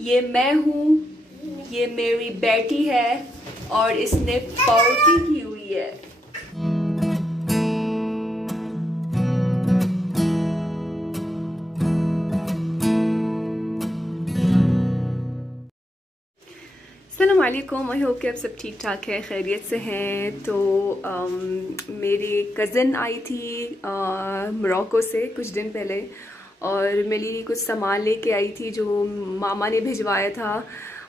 ये मैं हूँ, ये मेरी बेटी है और इसने पार्टी की हुई है। अस्सलाम वालेकुम, आई होप कि आप सब ठीक ठाक है, खैरियत से हैं। तो मेरी कज़न आई थी मोरक्को से कुछ दिन पहले और मेरे लिए कुछ सामान लेके आई थी जो मामा ने भिजवाया था।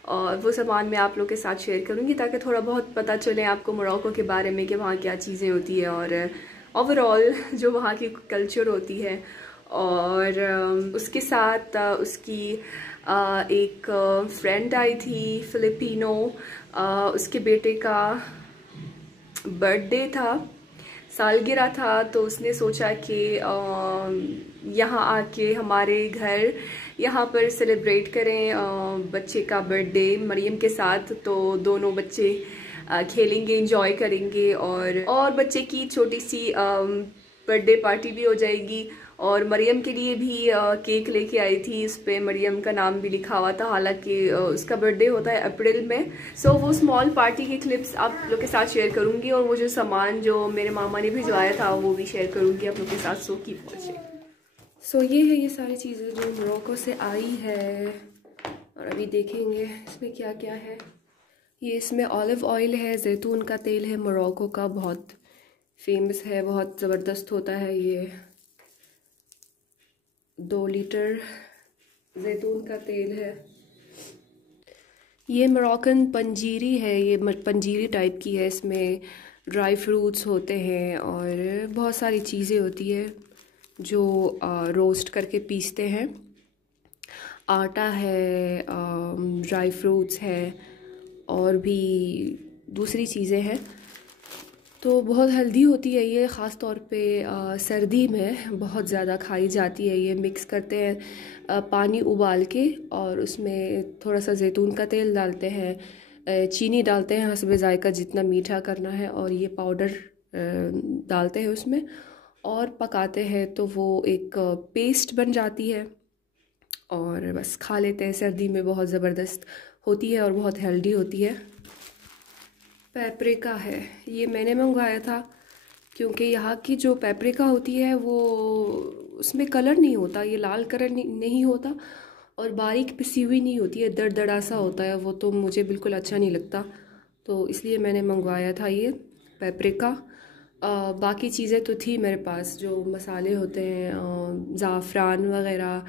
और वो सामान मैं आप लोग के साथ शेयर करूंगी ताकि थोड़ा बहुत पता चले आपको मोरक्को के बारे में कि वहाँ क्या चीज़ें होती है और ओवरऑल जो वहाँ की कल्चर होती है। और उसके साथ उसकी एक फ्रेंड आई थी फिलिपिनो, उसके बेटे का बर्थडे था, सालगिरह था। तो उसने सोचा कि यहाँ आके हमारे घर यहाँ पर सेलिब्रेट करें बच्चे का बर्थडे मरियम के साथ। तो दोनों बच्चे खेलेंगे, एंजॉय करेंगे और बच्चे की छोटी सी बर्थडे पार्टी भी हो जाएगी। और मरियम के लिए भी केक लेके आई थी, उस पर मरियम का नाम भी लिखा हुआ था, हालांकि उसका बर्थडे होता है अप्रैल में। सो वो स्मॉल पार्टी के क्लिप्स आप लोग के साथ शेयर करूंगी और वो जो सामान जो मेरे मामा ने भिजवाया था वो भी शेयर करूंगी आप लोग के साथ। सो की पहुंचे। सो ये है, ये सारी चीज़ें जो मोरक्को से आई है और अभी देखेंगे इसमें क्या क्या है। ये इसमें ऑलिव ऑयल है, जैतून का तेल है, मोरक्को का बहुत फेमस है, बहुत ज़बरदस्त होता है। ये 2 लीटर जैतून का तेल है। ये मोरक्कन पंजीरी है, ये पंजीरी टाइप की है, इसमें ड्राई फ्रूट्स होते हैं और बहुत सारी चीज़ें होती है जो रोस्ट करके पीसते हैं। आटा है, ड्राई फ्रूट्स है और भी दूसरी चीज़ें हैं। तो बहुत हेल्दी होती है ये, ख़ास तौर पे सर्दी में बहुत ज़्यादा खाई जाती है। ये मिक्स करते हैं पानी उबाल के और उसमें थोड़ा सा जैतून का तेल डालते हैं, चीनी डालते हैं हस्बे ज़ायका जितना मीठा करना है, और ये पाउडर डालते हैं उसमें और पकाते हैं तो वो एक पेस्ट बन जाती है और बस खा लेते हैं। सर्दी में बहुत ज़बरदस्त होती है और बहुत हेल्दी होती है। पेपरिका है, ये मैंने मंगवाया था क्योंकि यहाँ की जो पेपरिका होती है वो उसमें कलर नहीं होता, ये लाल कलर नहीं होता और बारीक पिसी हुई नहीं होती है, दरदरा सा होता है वो, तो मुझे बिल्कुल अच्छा नहीं लगता। तो इसलिए मैंने मंगवाया था ये पेपरिका। बाकी चीज़ें तो थी मेरे पास, जो मसाले होते हैं ज़ाफ़रान वग़ैरह,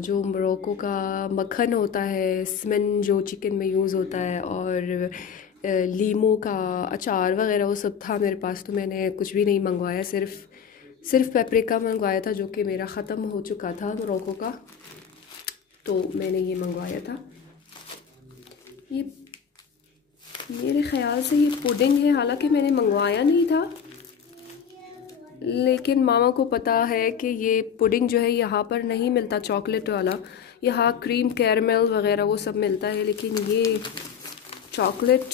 जो मोरक्को का मक्खन होता है, स्मिन जो चिकन में यूज़ होता है, और लीमू का अचार वग़ैरह वो सब था मेरे पास। तो मैंने कुछ भी नहीं मंगवाया, सिर्फ पेपरिका मंगवाया था जो कि मेरा ख़त्म हो चुका था मोरक्को का, तो मैंने ये मंगवाया था। ये मेरे ख़्याल से ये पुडिंग है, हालांकि मैंने मंगवाया नहीं था, लेकिन मामा को पता है कि ये पुडिंग जो है यहाँ पर नहीं मिलता चॉकलेट वाला। यहाँ क्रीम कैरमेल वग़ैरह वो सब मिलता है, लेकिन ये चॉकलेट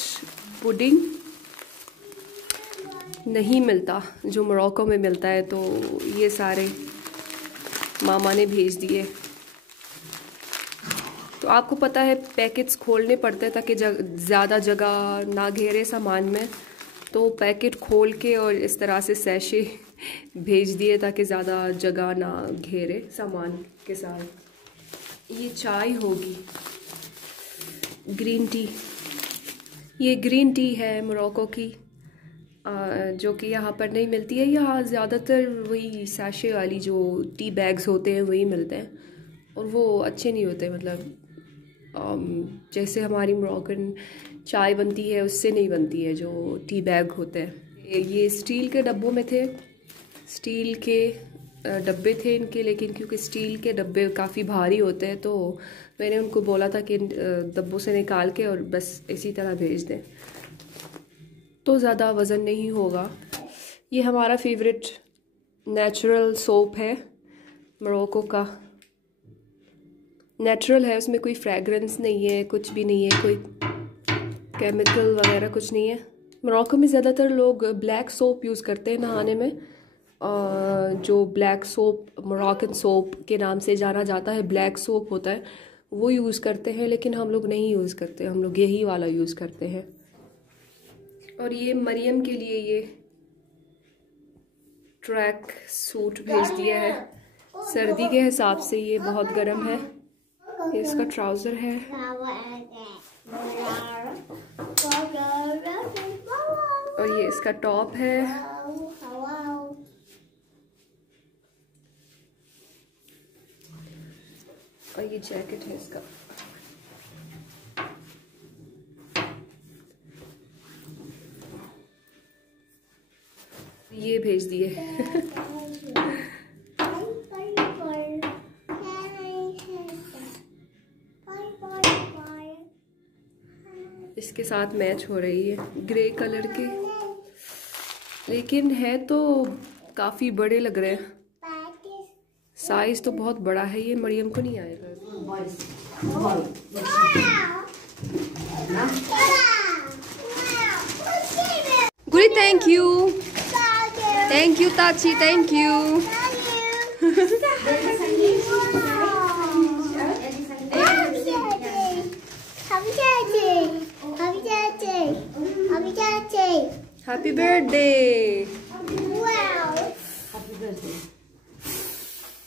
पुडिंग नहीं मिलता जो मोरक्को में मिलता है। तो ये सारे मामा ने भेज दिए। तो आपको पता है पैकेट्स खोलने पड़ते हैं ताकि ज़्यादा जगह ना घेरे सामान में, तो पैकेट खोल के और इस तरह से सैशे भेज दिए ताकि ज़्यादा जगह ना घेरे सामान के साथ। ये चाय होगी, ग्रीन टी, ये ग्रीन टी है मोरक्को की, जो कि यहाँ पर नहीं मिलती है। यहाँ ज़्यादातर वही सैशे वाली जो टी बैग्स होते हैं वही मिलते हैं और वो अच्छे नहीं होते, मतलब जैसे हमारी मोरक्कन चाय बनती है उससे नहीं बनती है जो टी बैग होते हैं। ये स्टील के डब्बों में थे, स्टील के डब्बे थे इनके, लेकिन क्योंकि स्टील के डब्बे काफ़ी भारी होते हैं तो मैंने उनको बोला था कि डब्बों से निकाल के और बस इसी तरह भेज दें तो ज़्यादा वज़न नहीं होगा। ये हमारा फेवरेट नेचुरल सोप है मोरक्को का, नेचुरल है, उसमें कोई फ्रेगरेंस नहीं है, कुछ भी नहीं है, कोई केमिकल वगैरह कुछ नहीं है। मोरक्को में ज़्यादातर लोग ब्लैक सोप यूज़ करते हैं नहाने में, जो ब्लैक सोप मोरक्कन सोप के नाम से जाना जाता है, ब्लैक सोप होता है वो यूज़ करते हैं, लेकिन हम लोग नहीं यूज़ करते, हम लोग यही वाला यूज़ करते हैं। और ये मरियम के लिए ये ट्रैक सूट भेज दिया है, सर्दी के हिसाब से ये बहुत गर्म है। ये इसका ट्राउज़र है। और ये इसका टॉप है। और ये जैकेट है इसका। ये भेज दिए। इसके साथ मैच हो रही है, ग्रे कलर के, लेकिन है तो काफी बड़े लग रहे हैं। साइज तो बहुत बड़ा है, ये मरियम को नहीं आएगा। गुरी थैंक यू ताची, थैंक यू। Happy birthday.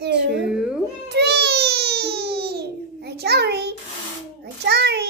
2 3.